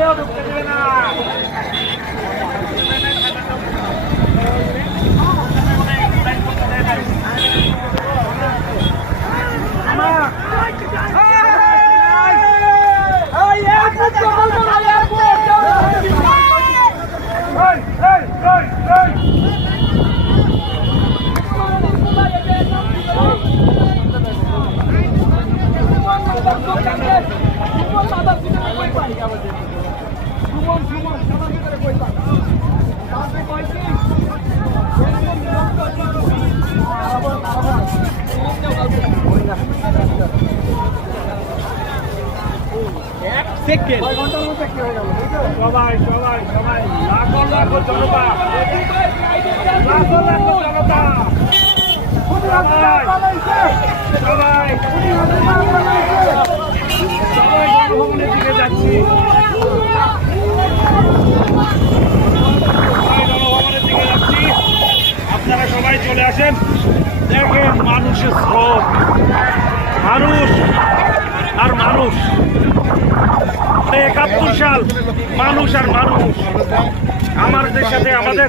কেউ ঢুকতে দেবে না Come on, come on. Second. সবাই সবাই সবাই। লাখো লাখো জনতা। লাখো লাখো সবাই সবাই। সবাই দিকে যাচ্ছি। সবাই দিকে যাচ্ছি। আপনারা সবাই চলে আসেন। দেখেন মানুষের স্রোত। মানুষ, আর মানুষ। একাত্তর সাল মানুষ আর মানুষ। আমাদের সাথে আমাদের